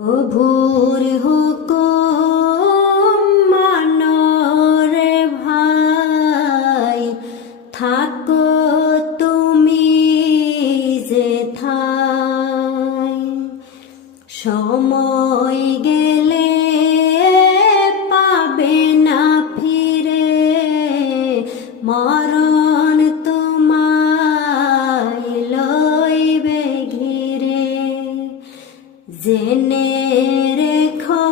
প্রভুর হুকুম মানো রে ভাই, থাকো তুমি যেথায়। সময় গেলে পাবে না ফিরে, মরণ তোমায় লইবে ঘিরে। জেনে রেখো